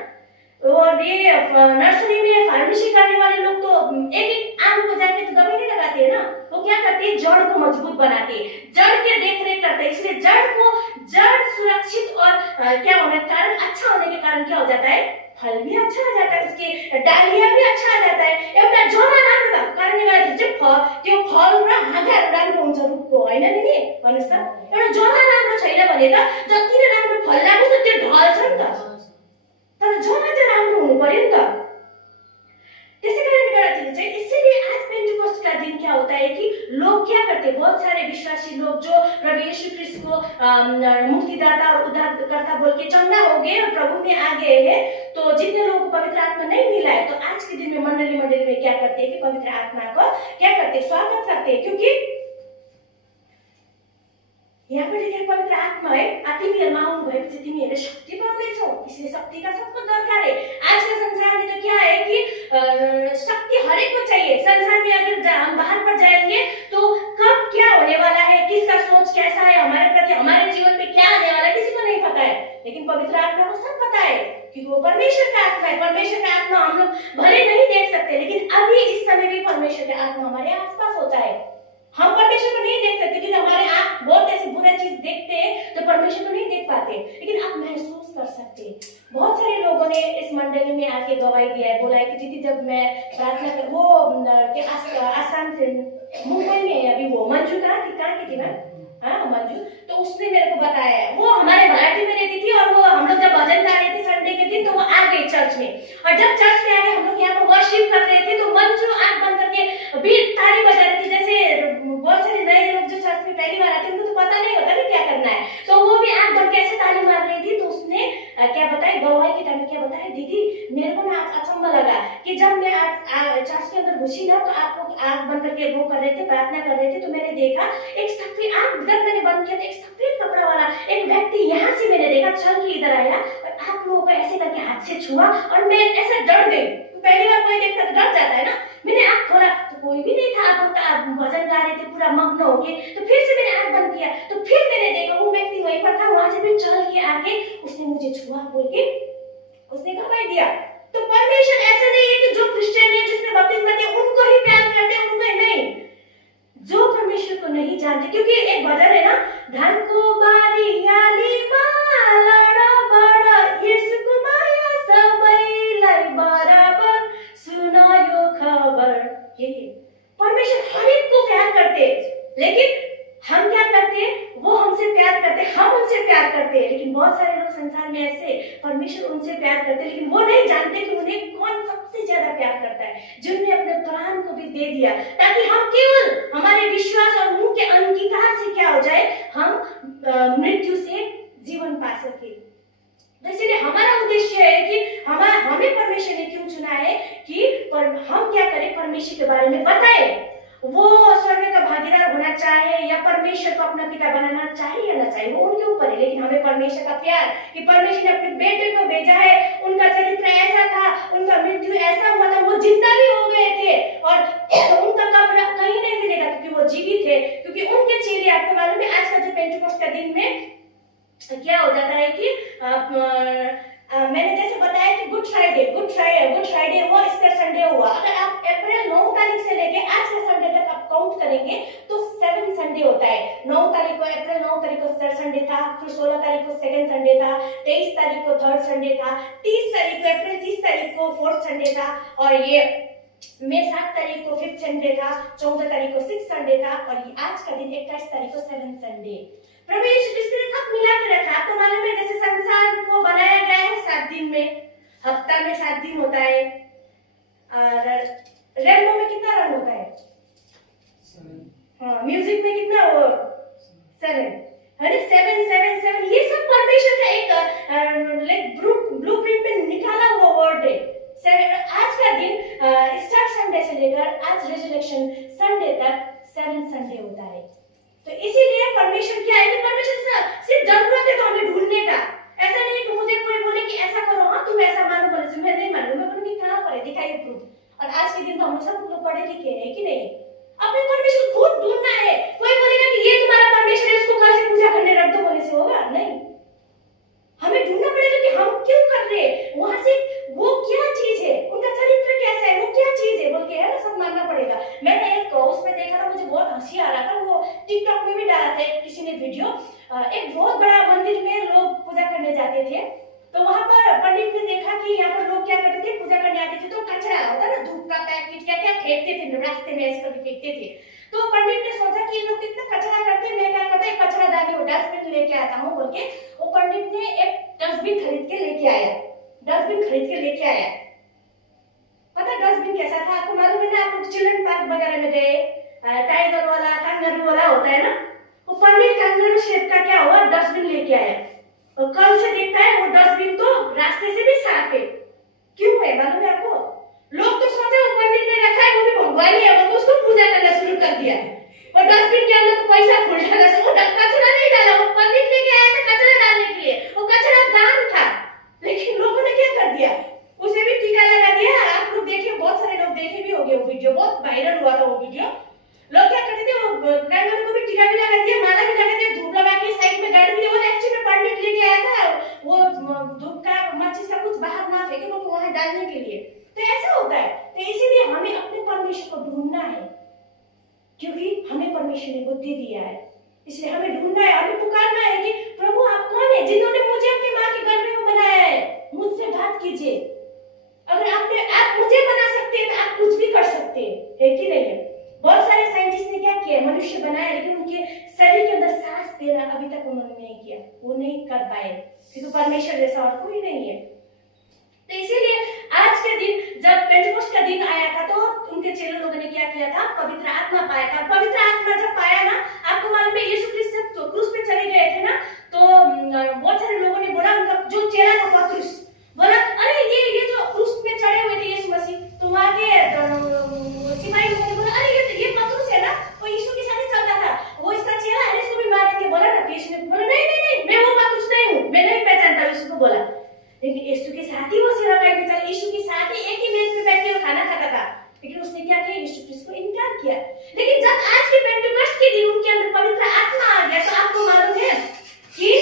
और ये नर्सरी में फार्मेसी करने वाले लोग तो एक आम को जाके तो दवाई नहीं लगाते हैं ना वो क्या करते हैं जड़ को मजबूत बनाते हैं जड़ के देखरेख करते हैं इसलिए जड़ सुरक्षित और क्या होने के कारण अच्छा होने के कारण क्या हो जाता है फल भी अच्छा आ जाता है उसके डालिया भी अच्छा आ जाता है एउटा जरा राम्रो भएको कारणले गर्दा चाहिँ त्यो फल र हाँगाहरू राम्रो हुन्छ रुखको रुखको होइन नि भन्नुहोस् त। एउटा जरा राम्रो छैन भने त जति नै राम्रो फल लाग्छ त्यो ढल्छ नि त, तर जरा चाहिँ राम्रो हुनु पर्यो नि त। त्यसै कारणले गर्दाखेरि चाहिँ इसीलिए आज पेन्टिकोस्ट का दिन क्या होता है कि लोग क्या करते हैं, बहुत सारे विश्वासी लोग जो प्रभु यीशु क्रिस्ट को मुक्तिदाता और उद्धारकर्ता बोल के चंगा हो गए और प्रभु में आ गए हैं, तो जितने लोगों को पवित्र आत्मा नहीं मिला है तो आज के दिन में मंडली में क्या करते हैं कि पवित्र आत्मा को क्या करते हैं, स्वागत करते हैं। क्योंकि यहाँ पर देखिए पवित्र आत्मा है, तिमीहरूमा आउनु भएपछि तिमीहरूले शक्ति पाउनेछौ, इसलिए शक्ति का सबको दरकार है। आज के संसार में तो क्या है कि शक्ति हर एक को चाहिए। संसार में अगर हम बाहर पर जाएंगे तो कब क्या होने वाला है, किसका सोच कैसा है हमारे प्रति, हमारे जीवन में क्या आने वाला है, किसी को नहीं पता है। लेकिन पवित्र आत्मा को सब पता है क्योंकि वो परमेश्वर का आत्मा है। परमेश्वर का आत्मा हम लोग भले नहीं देख सकते, लेकिन अभी इस समय भी परमेश्वर का आत्मा हमारे आसपास होता है। हम परमेश्वर को नहीं देख सकते क्योंकि हमारे आंख बहुत ऐसी बुरा चीज देखते हैं तो परमेश्वर को नहीं देख पाते, लेकिन आप महसूस कर सकते हैं। बहुत सारे लोगों ने इस मंडली में आके गवाही दिया है, बोला है कि दीदी जब मैं प्रार्थना कर वो आसाम से मुंबई में है अभी, वो मंजू कहाँ की थी ना, हाँ मंजू, तो उसने मेरे को बताया है। वो हमारे भराटी में रहती थी और वो हम लोग जब भजन गा रहे थे संडे के दिन तो वो आ गई चर्च में, और जब चर्च में आ गए हम लोग यहाँ पर वर्शिप कर रहे थे तो मंजू आंख बंद करके भी ताली बजा रही थी। जैसे बहुत सारे नए लोग जो चर्च में पहली बार आते हैं उनको तो पता नहीं होता ना क्या करना है, तो वो भी आंख बंद कैसे ताली मार रही थी। तो उसने क्या बताया, गवाही के टाइम क्या बताया, दीदी मेरे को ना आज अचंभा लगा कि जब मैं आज चर्च के अंदर घुसी ना तो आप लोग आंख बंद करके वो कर रहे थे, प्रार्थना कर रहे थे, तो मैंने देखा एक सफेद आंख, जब मैंने बंद किया तो एक सफेद कपड़ा वाला एक व्यक्ति यहाँ से मैंने देखा चल के इधर आया और आप लोगों को ऐसे करके हाथ से छुआ और मैं ऐसे डर गई। तो पहली बार कोई देखता तो डर जाता है ना। मैंने आंख खोला तो कोई भी नहीं था, आप भजन गा रहे थे पूरा मग्न हो गए। तो फिर से मैंने आंख बंद किया तो फिर मैंने देखा वो व्यक्ति वहीं पर था, वहां से भी चल के आके उसने मुझे छुआ बोल के उसने गवाही दिया। तो परमेश्वर ऐसा नहीं है कि जो क्रिश्चियन है जिसने बपतिस्मा दिया उनको ही प्यार करते, उनको ही नहीं, जो परमेश्वर को नहीं जानते। क्योंकि एक भजन है ना, धन को बारियाली मालड़ा बड़ा यसुको माया सबैलाई बराबर सुनायो खबर। ये परमेश्वर हर एक को प्यार करते, लेकिन हम क्या करते हैं, वो हमसे प्यार करते, हम उनसे प्यार करते हैं। लेकिन बहुत सारे लोग संसार में ऐसे, परमेश्वर उनसे प्यार करते लेकिन वो नहीं जानते कि उन्हें कौन सबसे ज्यादा प्यार करता है, जिन्होंने अपने प्राण को भी दे दिया ताकि हम केवल हमारे विश्वास और मुंह के अंगीकार से क्या हो जाए, हम मृत्यु से जीवन पा सके। तो इसलिए हमारा उद्देश्य है कि हमें परमेश्वर ने क्यों चुना है कि हम क्या करें, परमेश्वर के बारे में बताएं। वो स्वर्ग का भागीदार होना चाहे या परमेश्वर को अपना पिता बनाना चाहे या ना चाहे, वो उनके ऊपर है। लेकिन हमें परमेश्वर का प्यार कि परमेश्वर ने अपने बेटे को भेजा है, उनका चरित्र ऐसा था, उनका मृत्यु ऐसा हुआ था, वो जिंदा भी हो गए थे और उनका कब्र कहीं नहीं मिलेगा क्योंकि वो जीवित थे। क्योंकि उनके चेहरे, आपको मालूम है आज का जो पेंटिकोस्ट का दिन में क्या हो जाता है कि मैंने जैसे बताया कि गुड फ्राइडे वो ईस्टर संडे हुआ। अगर आप अप्रैल 9 तारीख से लेके आज के संडे तक आप काउंट करेंगे तो 7 संडे होता है। 9 तारीख को अप्रैल 9 तारीख को थर्ड संडे था, फिर 16 तारीख को सेकंड संडे था, 23 तारीख को थर्ड संडे था, 30 तारीख को अप्रैल 30 तारीख को फोर्थ संडे था, और ये मई 7 तारीख को फिफ्थ संडे था, 14 तारीख को सिक्स संडे था, और आज का दिन 21 तारीख को 7 संडे। प्रभु यीशु क्रिस्त ने सब मिला के रखा। आपको मालूम है जैसे संसार को बनाया गया है 7 दिन में, हफ्ता में 7 दिन होता है, और रेनबो में कितना रंग होता है, हाँ म्यूजिक में कितना, वो 7 है ना, 7 ये सब परमेश्वर का एक ब्लूप्रिंट में निकाला हुआ वर्ड है। आज का दिन स्टार संडे से लेकर आज रिजरेक्शन संडे तक 7 संडे होता है। तो इसीलिए परमेश्वर क्या है कि परमेश्वर सिर्फ जरूरत है तो हमें ढूंढने का। ऐसा नहीं है कि मुझे कोई बोले कि ऐसा करो, हाँ तुम ऐसा मानो, बोले मैं नहीं मानूंगा, मैं बोलूंगी कहाँ पर है, दिखाइए प्रूफ। और आज के दिन तो हम सब लोग पढ़े लिखे हैं कि नहीं, अपने परमेश्वर को खुद ढूंढना है। कोई बोलेगा कि ये तुम्हारा परमेश्वर है, इसको कल से पूजा करने रख दो, बोले से होगा नहीं। हमें ढूंढना पड़ेगा कि हम क्यों कर रहे हैं, वहां से वो क्या चीज है, उनका चरित्र कैसा है, वो क्या चीज है बोल के है ना, सब मानना पड़ेगा। मैंने एक उसमें देखा था, मुझे बहुत हंसी आ रहा था, वो टिकटॉक में भी डाला था किसी ने वीडियो। एक बहुत बड़ा मंदिर में लोग पूजा करने जाते थे, तो वहां पर पंडित ने देखा कि यहाँ पर लोग क्या करते थे, पूजा करने आते थे तो कचरा होता ना, धूप का पैकेट क्या क्या फेंकते थे रास्ते में, ऐसे करके फेंकते थे। तो पंडित ने सोचा कि ये लोग कितना कचरा ने एक डस्टबिन खरीद के लेके आया। पता डस्टबिन कैसा था आपको मालूम है ना? आप लोग चिल्ड्रन पार्क वगैरह में गए, टाइगर वाला कंगारू वाला होता है ना, वो पनीर कंगारू शेप का क्या हुआ डस्टबिन लेके आया, और कल से देखता है वो डस्टबिन तो रास्ते से भी साफ है। क्यों है मालूम है आपको? लोग तो सोचे वो पंडित ने रखा है, वो भी भगवान ही है, वो तो उसको पूजा करना शुरू कर दिया, और डस्टबिन के अंदर तो पैसा फूल जाएगा, सब वो कचरा नहीं डाला, वो पंडित लेके आया था कचरा डालने के लिए, वो कचरा दान था, लेकिन लोगों ने क्या कर दिया, उसे भी टीका लगा दिया। आप लोग देखिए, बहुत सारे लोग देखे भी होंगे वो वीडियो, बहुत वायरल हुआ था वो वीडियो। लोग क्या करते थे, वो कंगारू को भी टीका भी लगा दिया, माला भी लगा दिया, धूप लगा के साइड में गाड़ दिया। वो एक्चुअली में पंडित लेके आया था, वो धूप का माचिस का कुछ बाहर ना फेंके, वो वहां डालने के लिए। तो ऐसा होता है। तो इसीलिए हमें अपने परमेश्वर को ढूंढना है, क्योंकि हमें परमेश्वर ने बुद्धि दिया है, इसलिए हमें ढूंढना है, हमें पुकारना है कि प्रभु आप कौन है जिन्होंने मुझे अपनी माँ के गर्भ में बनाया है, मुझसे बात कीजिए। अगर आप मुझे बना सकते हैं तो आप कुछ भी कर सकते हैं, है कि नहीं है? बहुत सारे साइंटिस्ट ने क्या किया, मनुष्य बनाया, लेकिन उनके शरीर के अंदर सांस देना अभी तक उन्होंने नहीं किया, वो नहीं कर पाए, क्योंकि परमेश्वर जैसा और कोई नहीं है। तो इसीलिए आज के दिन जब पेंटेकोस्ट का दिन आया था, तो उनके चेले लोगों ने क्या किया था, पवित्र आत्मा पाया था। पवित्र आत्मा जब पाया ना, आपको मालूम है यीशु क्रिस्त जब क्रूस पे चले गए थे ना, तो बहुत सारे लोगों ने बोला, उनका जो चेला था पतरस बोला, अरे ये जो क्रूस पे चढ़े हुए थे यीशु मसीह, तो वहां के सिपाही लोगों ने बोला, अरे ये पतरस है ना, वो यीशु के साथ ही चलता था, वो इसका चेला है, इसको भी मारेंगे। बोला ना, यीशु ने बोला, नहीं मैं वो पतरस नहीं हूँ, मैं नहीं पहचानता यीशु को। बोला, लेकिन यीशु के साथ ही वो सेवकाई में चला, यीशु के साथ ही एक ही मेज पे बैठ के वो खाना खाता था, लेकिन उसने क्या किया, यीशु क्रिस्त को इनकार किया। लेकिन जब आज के पेंटेकोस्ट के दिन उनके अंदर पवित्र आत्मा आ गया, तो आपको मालूम है कि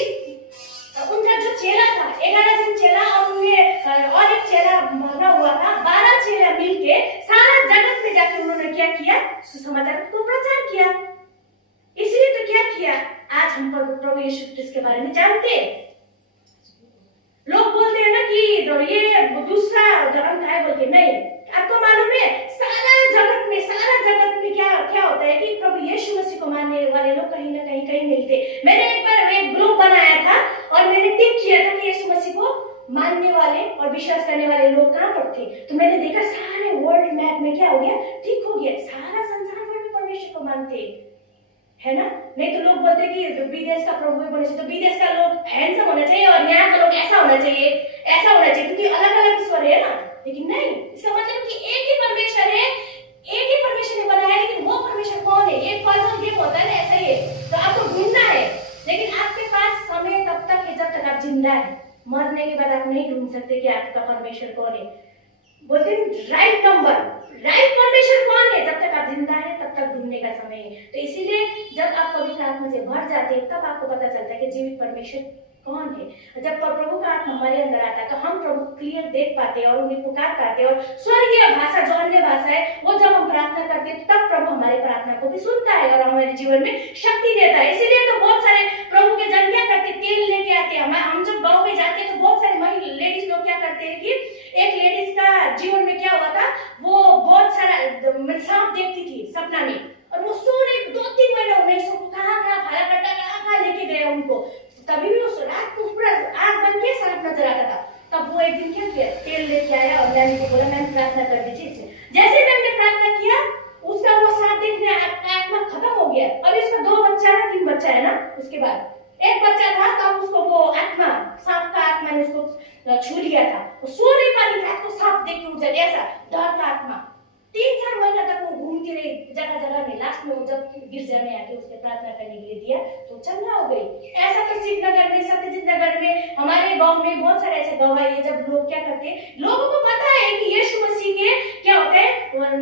उनका जो चेला था, 11 जन चेला और उनमें और एक चेला भागा हुआ था, 12 चेला मिलके सारा जगत में जाके उन्होंने क्या किया, सुसमाचार को प्रचार किया। इसलिए तो क्या किया, आज हम प्रभु यीशु क्रिस्त के बारे में जानते हैं। लोग बोलते हैं ना कि ये दूसरा धर्म का है बोल के, नहीं, आपको मालूम है सारा जगत में क्या होता है कि प्रभु यीशु मसीह को मानने वाले लोग कहीं ना कहीं मिलते। मैंने एक बार एक ग्रुप बनाया था और मैंने टिक किया था कि यीशु मसीह को मानने वाले और विश्वास करने वाले लोग कहाँ पर थे, तो मैंने देखा सारे वर्ल्ड मैप में क्या हो गया, ठीक हो गया, सारा संसार भर में परमेश्वर को मानते है ना। नहीं तो लोग बोलते कि विदेश का प्रभु बोले तो विदेश का लोग हैंडसम होना चाहिए और यहाँ का लोग ऐसा होना चाहिए, क्योंकि अलग अलग ईश्वर है ना। लेकिन नहीं, इसका मतलब कि एक ही परमेश्वर है, एक ही परमेश्वर ने बनाया, लेकिन वो परमेश्वर कौन है, ये पजल गेम होता है ना, ऐसा ही है। तो आपको ढूंढना है, लेकिन आपके पास समय तब तक है जब तक आप जिंदा है। मरने के बाद आप नहीं ढूंढ सकते कि आपका परमेश्वर कौन है। बोलते हैं राइट नंबर, राइट परमेश्वर कौन है, जब तक आप जिंदा है तब तक ढूंढने का समय है। तो इसीलिए जब आप पवित्र आत्मा से भर जाते हैं, तब आपको पता चलता है कि जीवित परमेश्वर कौन है। जब प्रभु का आत्मा हमारे अंदर आता है, तो हम प्रभु क्लियर देख पाते हैं और उन्हें पुकार पाते हैं, और स्वर्गीय भाषा जो अन्य भाषा है वो जब हम प्रार्थना करते हैं, तब प्रभु हमारे प्रार्थना को भी सुनता है और हमारे जीवन में शक्ति देता है। इसीलिए तो बहुत सारे प्रभु के जन क्या करते, तेल लेके आते हैं। हम जब गाँव में जाते हैं तो बहुत सारे लेडीज लोग क्या करते हैं कि एक लेडीज का जीवन में क्या हुआ था, वो बहुत सारा सांप देखती थी सपना में, और वो सोने 2-3 महीने उन्हें कहाँ लेके गए उनको, तभी भी उस रात को पूरा आग बन के सांप नजर आता था। तब वो एक दिन क्या किया, तेल लेके आया और मैंने को बोला, मैंने प्रार्थना कर दीजिए इससे। जैसे मैंने प्रार्थना किया, उसका वो सांप देखने आत्मा खत्म हो गया। अब इसका 2 बच्चा ना 3 बच्चा है ना, उसके बाद एक बच्चा था, तब उसको वो आत्मा, सांप का आत्मा ने उसको छू लिया था। वो सो नहीं पाती, रात को सांप देख के उठ जाती, ऐसा डर का आत्मा। 3-4 महीना तक वो घूमती रही जगह जगह में। लास्ट में वो जब गिरजा में आके उसके प्रार्थना करने के लिए दिया तो चंगा हो गई। ऐसा तो श्रीनगर में, सत्यजित नगर में, हमारे गांव में बहुत सारे ऐसे गवाही है। जब लोग क्या करते हैं, लोगों को पता है कि यीशु मसीह के क्या होता है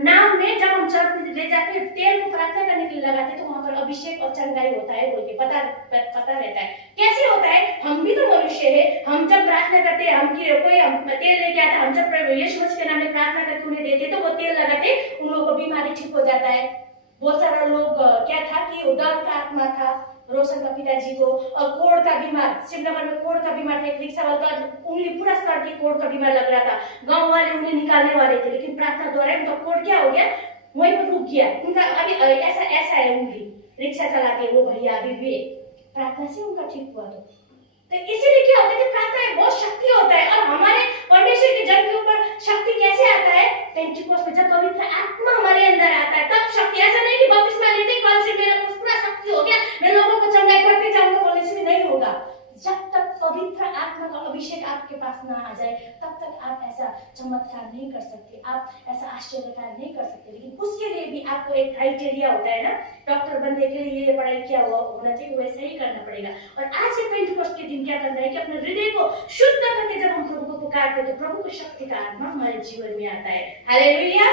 नाम में, जब हम चर्च में ले जाके तेल को प्रार्थना करने के लिए लगाते तो वहां पर अभिषेक और चंगाई होता है बोल के पता रहता है। कैसे होता है, हम भी तो मनुष्य है। हम जब प्रार्थना करते हैं, कोई तेल लेके आता, हम जब यीशु मसीह के नाम में प्रार्थना करके उन्हें देते तो वो तेल लगाते, उन लोगों को बीमारी ठीक हो जाता है। बहुत सारा लोग क्या था कि डर का आत्मा था रोशन का पिताजी को, और कोड़ का बीमार, शिवनगर में कोड़ का बीमार था, एक रिक्शा वाला का उंगली पूरा सड़ के कोड़ का बीमार लग रहा था। गांव वाले उन्हें निकालने वाले थे, लेकिन प्रार्थना द्वारा उनका कोड़ क्या हो गया, वहीं पर रुक गया। उनका अभी ऐसा है उंगली, रिक्शा चलाते वो भैया अभी भी प्रार्थना से उनका ठीक हुआ। तो तो इसीलिए क्या होता है कि प्रार्थना में बहुत शक्ति होता है। और हमारे परमेश्वर के जन के ऊपर शक्ति कैसे आता है? पेंटिकोस्ट में जब पवित्र आत्मा हमारे अंदर आता है तब शक्ति। ऐसा नहीं कि बपतिस्मा लेते कल से मेरा पूरा शक्ति हो गया, मैं लोगों को चंगाई करते जाऊंगा, बोलने से भी नहीं होगा। जब तक पवित्र आत्मा का अभिषेक आपके पास ना आ जाए तब तक आप ऐसा चमत्कार नहीं कर सकते, आप ऐसा आश्चर्य कार्य नहीं कर सकते। लेकिन उसके लिए भी आपको एक क्राइटेरिया होता है ना, डॉक्टर बनने के लिए ये पढ़ाई क्या होना चाहिए, वैसे ही करना पड़ेगा। और आज के पेंटिकोस्ट के दिन क्या करना है कि अपने हृदय को शुद्ध करके जब हम प्रभु को पुकारते तो प्रभु की शक्ति का आत्मा हमारे जीवन में आता है। हालेलुया।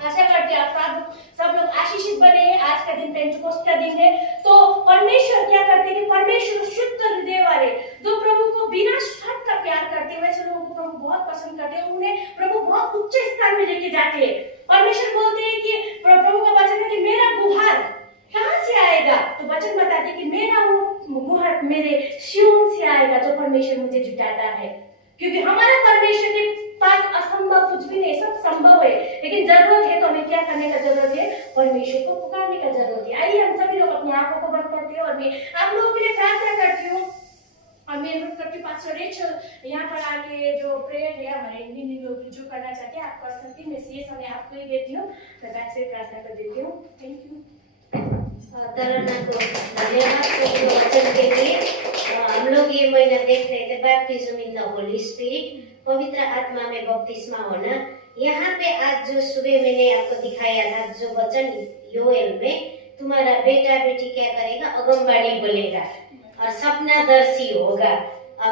आशा करते हैं आप सब लोग आशीषित बने हैं। आज का दिन पेंटिकोस्ट का दिन है। तो परमेश्वर क्या करते हैं कि परमेश्वर शुद्ध हृदय वाले जो प्रभु को बिना स्वार्थ का प्यार करते हैं, वैसे लोगों को प्रभु बहुत पसंद करते हैं, उन्हें प्रभु बहुत उच्च स्थान में लेके जाते हैं। परमेश्वर बोलते हैं कि प्रभु का वचन है कि मेरा गुहार कहां से आएगा? तो वचन बताते हैं कि मेरा वो गुहार मेरे सियोन से आएगा जो परमेश्वर मुझे जुटाता है। क्योंकि हमारा परमेश्वर के पास असंभव कुछ भी नहीं, सब संभव है। लेकिन जरूरत है तो हमें क्या करने का जरूरत है? परमेश्वर को पुकारने का जरूरत है। आइए हम सभी लोग अपनी आंखों को बंद करते हैं और मैं आप लोगों के लिए प्रार्थना करती हूँ। और मैं अनुरोध करती हूँ पास्टर रेचल यहाँ पर आके जो प्रेयर है हमारे इंडियन लोग जो करना चाहते हैं आप कर सकते हैं। मैं ये समय आपको ही देती हूँ, मैं बैठ से प्रार्थना कर देती हूँ। Thank you. तराना को धन्यवाद प्रभु वचन के लिए। हम लोग ये महीना देख रहे थे baptism in the Holi spirit, पवित्र आत्मा में बपतिस्मा होना। यहाँ पे आज जो सुबह मैंने आपको दिखाया था जो वचन योएल में, तुम्हारा बेटा बेटी क्या करेगा? अगमबाड़ी बोलेगा और सपनादर्शी होगा।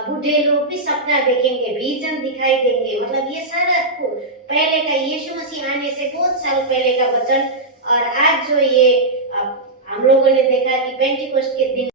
बूढ़े लोग भी सपना देखेंगे, विजन दिखाई देंगे। मतलब ये सारा पहले का यीशु मसीह आने से बहुत साल पहले का वचन। और आज जो ये हम लोगों ने देखा कि पेंटिकोस्ट के दिन